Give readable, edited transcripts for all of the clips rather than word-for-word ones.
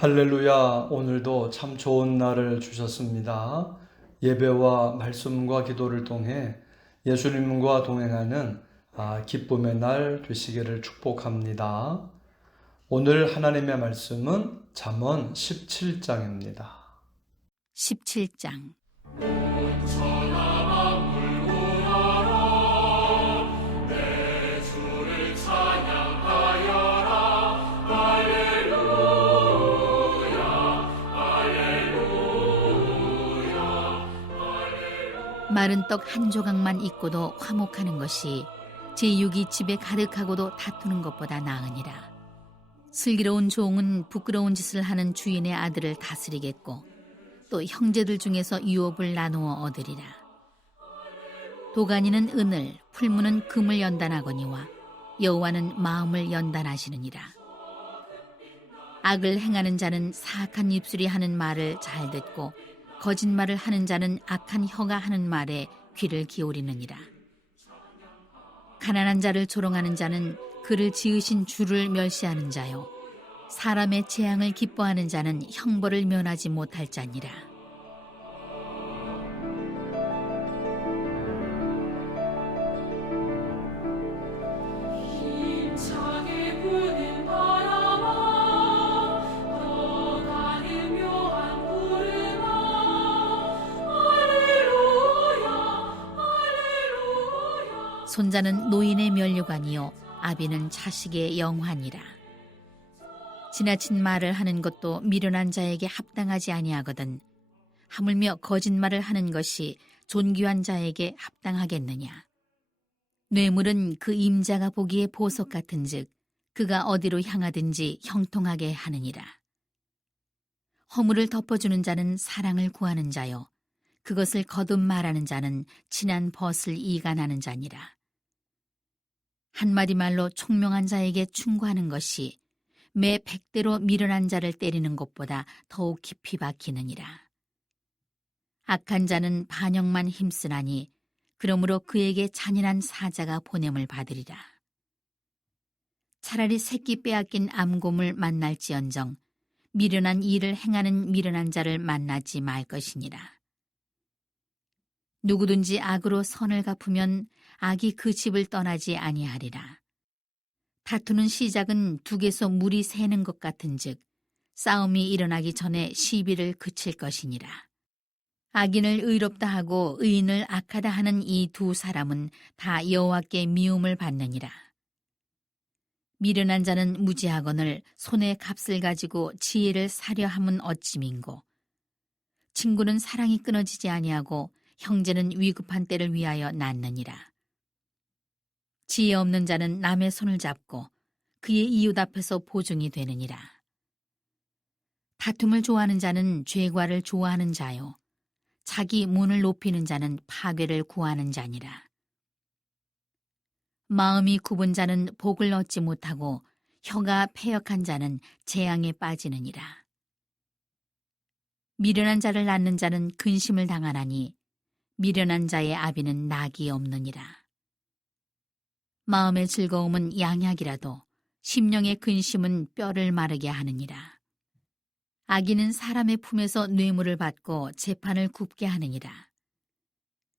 할렐루야, 오늘도 참 좋은 날을 주셨습니다. 예배와 말씀과 기도를 통해 예수님과 동행하는 기쁨의 날 되시기를 축복합니다. 오늘 하나님의 말씀은 잠언 17장입니다. 17장. 마른 떡 한 조각만 있고도 화목하는 것이 제6이 집에 가득하고도 다투는 것보다 나으니라. 슬기로운 종은 부끄러운 짓을 하는 주인의 아들을 다스리겠고 또 형제들 중에서 유업을 나누어 얻으리라. 도가니는 은을, 풀무는 금을 연단하거니와 여호와는 마음을 연단하시느니라. 악을 행하는 자는 사악한 입술이 하는 말을 잘 듣고 거짓말을 하는 자는 악한 혀가 하는 말에 귀를 기울이느니라. 가난한 자를 조롱하는 자는 그를 지으신 주를 멸시하는 자요, 사람의 재앙을 기뻐하는 자는 형벌을 면하지 못할 자니라. 손자는 노인의 면류관이요 아비는 자식의 영환이라. 지나친 말을 하는 것도 미련한 자에게 합당하지 아니하거든 하물며 거짓말을 하는 것이 존귀한 자에게 합당하겠느냐. 뇌물은 그 임자가 보기에 보석 같은즉 그가 어디로 향하든지 형통하게 하느니라. 허물을 덮어주는 자는 사랑을 구하는 자요 그것을 거듭 말하는 자는 친한 벗을 이간하는 자니라. 한마디 말로 총명한 자에게 충고하는 것이 매 100대로 미련한 자를 때리는 것보다 더욱 깊이 박히느니라. 악한 자는 반역만 힘쓰나니 그러므로 그에게 잔인한 사자가 보냄을 받으리라. 차라리 새끼 빼앗긴 암곰을 만날지언정 미련한 일을 행하는 미련한 자를 만나지 말 것이니라. 누구든지 악으로 선을 갚으면 악이 그 집을 떠나지 아니하리라. 다투는 시작은 둑에서 물이 새는 것 같은즉 싸움이 일어나기 전에 시비를 그칠 것이니라. 악인을 의롭다 하고 의인을 악하다 하는 이 두 사람은 다 여호와께 미움을 받느니라. 미련한 자는 무지하거늘 손에 값을 가지고 지혜를 사려 함은 어찌민고. 친구는 사랑이 끊어지지 아니하고 형제는 위급한 때를 위하여 낳느니라. 지혜 없는 자는 남의 손을 잡고 그의 이웃 앞에서 보증이 되느니라. 다툼을 좋아하는 자는 죄과를 좋아하는 자요 자기 문을 높이는 자는 파괴를 구하는 자니라. 마음이 굽은 자는 복을 얻지 못하고 혀가 패역한 자는 재앙에 빠지느니라. 미련한 자를 낳는 자는 근심을 당하나니 미련한 자의 아비는 낙이 없느니라. 마음의 즐거움은 양약이라도 심령의 근심은 뼈를 마르게 하느니라. 악인은 사람의 품에서 뇌물을 받고 재판을 굽게 하느니라.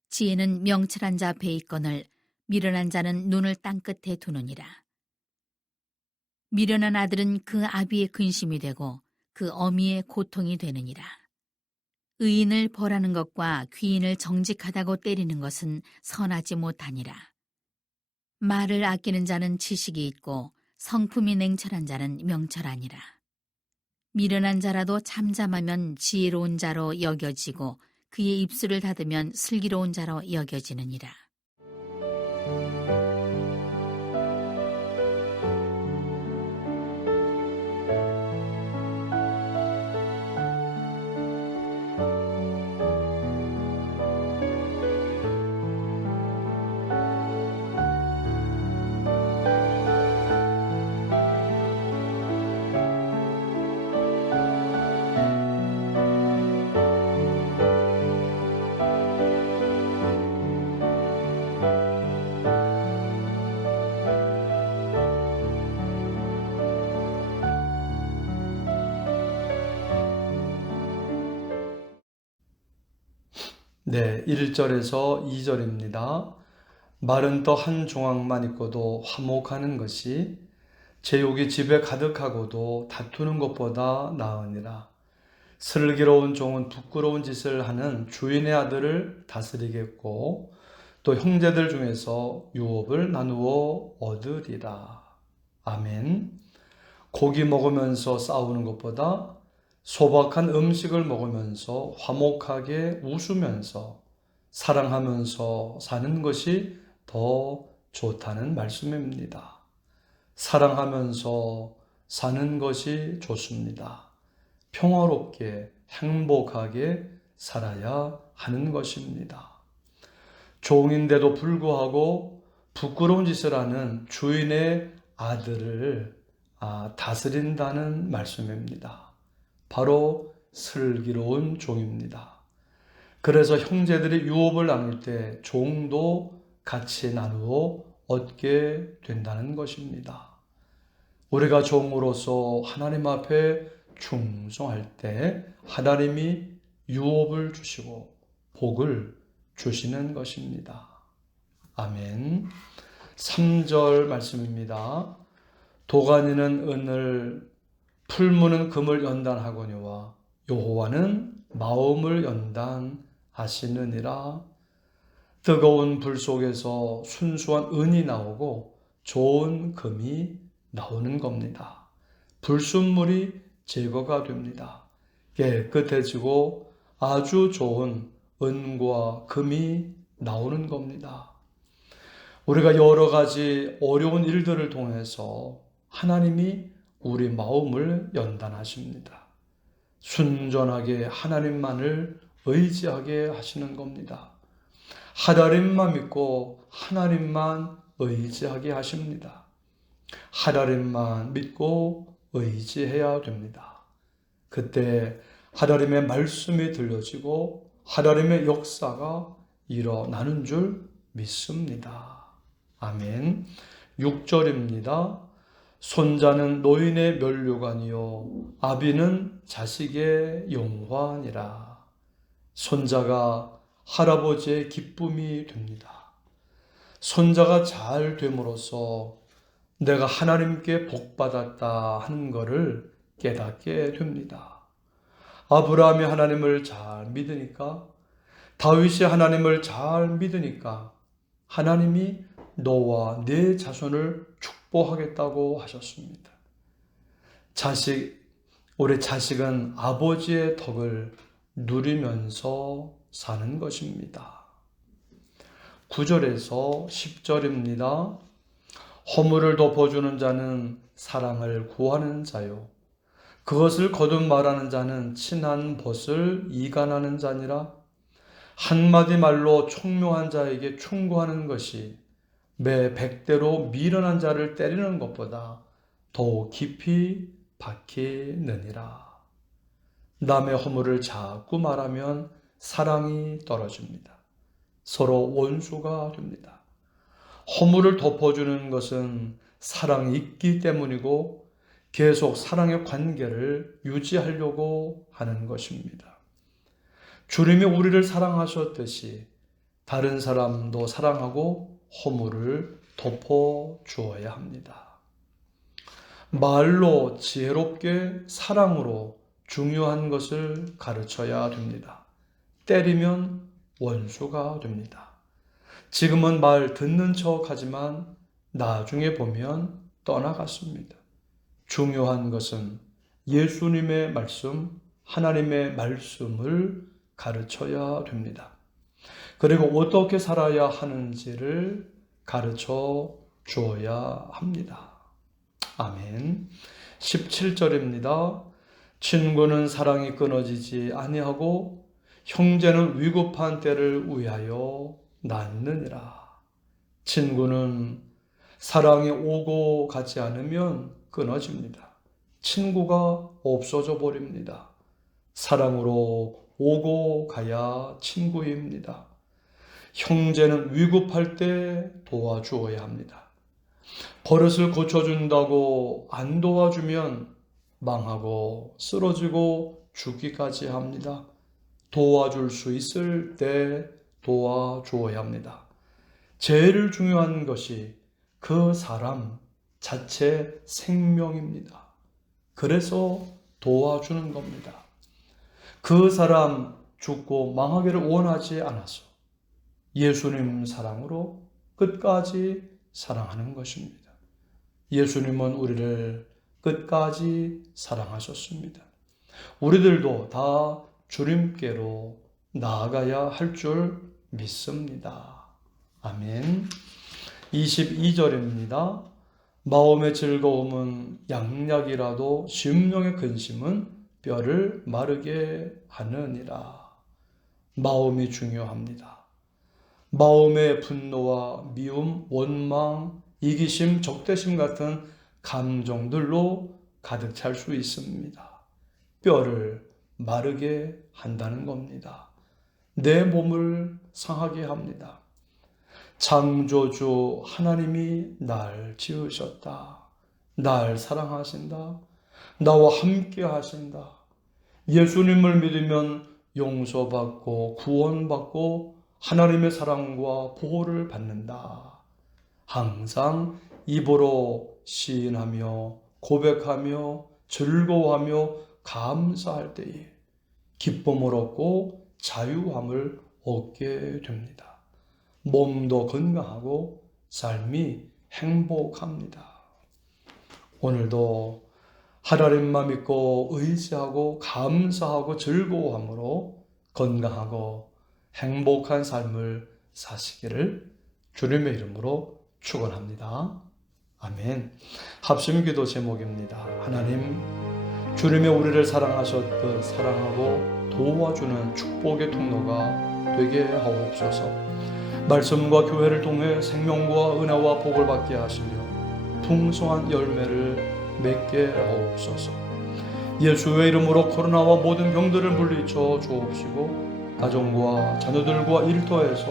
지혜는 명철한 자 앞에 있거늘 미련한 자는 눈을 땅끝에 두느니라. 미련한 아들은 그 아비의 근심이 되고 그 어미의 고통이 되느니라. 의인을 벌하는 것과 귀인을 정직하다고 때리는 것은 선하지 못하니라. 말을 아끼는 자는 지식이 있고 성품이 냉철한 자는 명철하니라. 미련한 자라도 잠잠하면 지혜로운 자로 여겨지고 그의 입술을 닫으면 슬기로운 자로 여겨지느니라. 네, 1절에서 2절입니다. 마른 떡 한 조각만 있고도 화목하는 것이 제육이 집에 가득하고도 다투는 것보다 나으니라. 슬기로운 종은 부끄러운 짓을 하는 주인의 아들을 다스리겠고 또 형제들 중에서 유업을 나누어 얻으리라. 아멘. 고기 먹으면서 싸우는 것보다 소박한 음식을 먹으면서 화목하게 웃으면서 사랑하면서 사는 것이 더 좋다는 말씀입니다. 사랑하면서 사는 것이 좋습니다. 평화롭게 행복하게 살아야 하는 것입니다. 종인데도 불구하고 부끄러운 짓을 하는 주인의 아들을 다스린다는 말씀입니다. 바로 슬기로운 종입니다. 그래서 형제들이 유업을 나눌 때 종도 같이 나누어 얻게 된다는 것입니다. 우리가 종으로서 하나님 앞에 충성할 때 하나님이 유업을 주시고 복을 주시는 것입니다. 아멘. 3절 말씀입니다. 도가니는 은을, 풀무는 금을 연단하거니와 여호와는 마음을 연단하시느니라. 뜨거운 불 속에서 순수한 은이 나오고 좋은 금이 나오는 겁니다. 불순물이 제거가 됩니다. 깨끗해지고 아주 좋은 은과 금이 나오는 겁니다. 우리가 여러 가지 어려운 일들을 통해서 하나님이 우리 마음을 연단하십니다. 순전하게 하나님만을 의지하게 하시는 겁니다. 하나님만 믿고 하나님만 의지하게 하십니다. 하나님만 믿고 의지해야 됩니다. 그때 하나님의 말씀이 들려지고 하나님의 역사가 일어나는 줄 믿습니다. 아멘. 6절입니다. 손자는 노인의 면류관이요 아비는 자식의 영화니라. 손자가 할아버지의 기쁨이 됩니다. 손자가 잘 됨으로써 내가 하나님께 복받았다 하는 것을 깨닫게 됩니다. 아브라함이 하나님을 잘 믿으니까, 다윗이 하나님을 잘 믿으니까 하나님이 너와 네 자손을 축복하겠다고 하셨습니다. 우리 자식은 아버지의 덕을 누리면서 사는 것입니다. 9절에서 10절입니다. 허물을 덮어주는 자는 사랑을 구하는 자요 그것을 거듭 말하는 자는 친한 벗을 이간하는 자니라. 한마디 말로 총명한 자에게 충고하는 것이 매 100대로 미련한 자를 때리는 것보다 더욱 깊이 박히느니라. 남의 허물을 자꾸 말하면 사랑이 떨어집니다. 서로 원수가 됩니다. 허물을 덮어주는 것은 사랑이 있기 때문이고 계속 사랑의 관계를 유지하려고 하는 것입니다. 주님이 우리를 사랑하셨듯이 다른 사람도 사랑하고 허물을 덮어주어야 합니다. 말로 지혜롭게 사랑으로 중요한 것을 가르쳐야 됩니다. 때리면 원수가 됩니다. 지금은 말 듣는 척 하지만 나중에 보면 떠나갔습니다. 중요한 것은 예수님의 말씀, 하나님의 말씀을 가르쳐야 됩니다. 그리고 어떻게 살아야 하는지를 가르쳐 주어야 합니다. 아멘. 17절입니다. 친구는 사랑이 끊어지지 아니하고 형제는 위급한 때를 위하여 낳느니라. 친구는 사랑이 오고 가지 않으면 끊어집니다. 친구가 없어져 버립니다. 사랑으로 오고 가야 친구입니다. 형제는 위급할 때 도와주어야 합니다. 버릇을 고쳐준다고 안 도와주면 망하고 쓰러지고 죽기까지 합니다. 도와줄 수 있을 때 도와주어야 합니다. 제일 중요한 것이 그 사람 자체 생명입니다. 그래서 도와주는 겁니다. 그 사람 죽고 망하기를 원하지 않아서 예수님 사랑으로 끝까지 사랑하는 것입니다. 예수님은 우리를 끝까지 사랑하셨습니다. 우리들도 다 주님께로 나아가야 할 줄 믿습니다. 아멘. 22절입니다. 마음의 즐거움은 양약이라도 심령의 근심은 뼈를 마르게 하느니라. 마음이 중요합니다. 마음의 분노와 미움, 원망, 이기심, 적대심 같은 감정들로 가득 찰 수 있습니다. 뼈를 마르게 한다는 겁니다. 내 몸을 상하게 합니다. 창조주 하나님이 날 지으셨다. 날 사랑하신다. 나와 함께 하신다. 예수님을 믿으면 용서받고 구원받고 하나님의 사랑과 보호를 받는다. 항상 입으로 시인하며 고백하며 즐거워하며 감사할 때에 기쁨을 얻고 자유함을 얻게 됩니다. 몸도 건강하고 삶이 행복합니다. 오늘도 하나님만 믿고 의지하고 감사하고 즐거워함으로 건강하고 행복한 삶을 사시기를 주님의 이름으로 축원합니다. 아멘. 합심기도 제목입니다. 하나님, 주님의 우리를 사랑하셨듯 사랑하고 도와주는 축복의 통로가 되게 하옵소서. 말씀과 교회를 통해 생명과 은혜와 복을 받게 하시며 풍성한 열매를 맺게 하옵소서. 예수의 이름으로 코로나와 모든 병들을 물리쳐 주옵시고 가정과 자녀들과 일터에서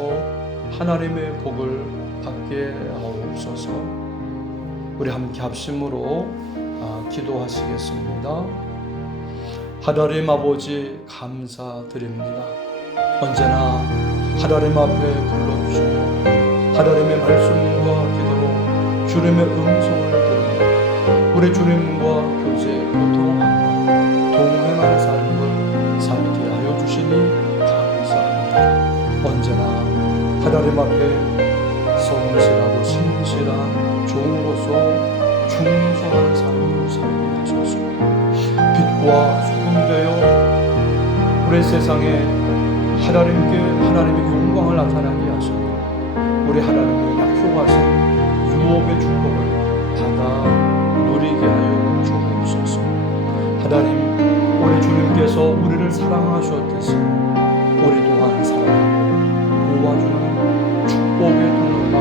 하나님의 복을 받게 하옵소서. 우리 함께 합심으로 기도하시겠습니다. 하나님 아버지 감사드립니다. 언제나 하나님 앞에 불러주시며 하나님의 말씀과 기도로 주님의 음성을 들으며 우리 주님과 교제 교통하며 동행하는 삶을 살게 하여 주시니 감사합니다. 언제나 하나님 앞에 성실하고 신실한 종으로서 충성하는 삶을 살게 하소서. 빛과 소금 되어 우리 세상에 하나님의 영광을 나타나게 하시고 우리 하나님의 약속하신 유업의 축복을 받아 누리게 하여 주옵소서. 하나님, 우리 주님께서 우리를 사랑하셨듯이 우리 또한 사랑하고 도와주는 축복의 통로가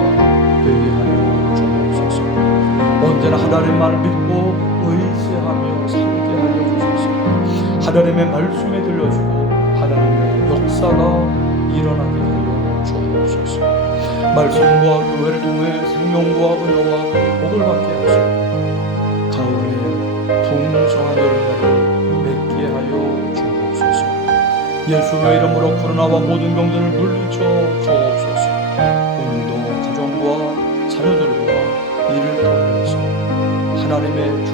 되게 하여 주옵소서. 언제나 하나님만을 믿고 의지하며 살게 하여 주소서. 하나님의 말씀에 들려주고 하나님의 역사가 일어나게 하여 주옵소서. 말씀과 교회를 통해 생명과 은혜와 복을 받게 하시고 가을에 풍성한 열매를 맺게 하여 주옵소서. 예수의 이름으로 코로나와 모든 병들을 물리쳐 주옵소서. 오늘도 가정과 자녀들과 일을 통해서 하나님의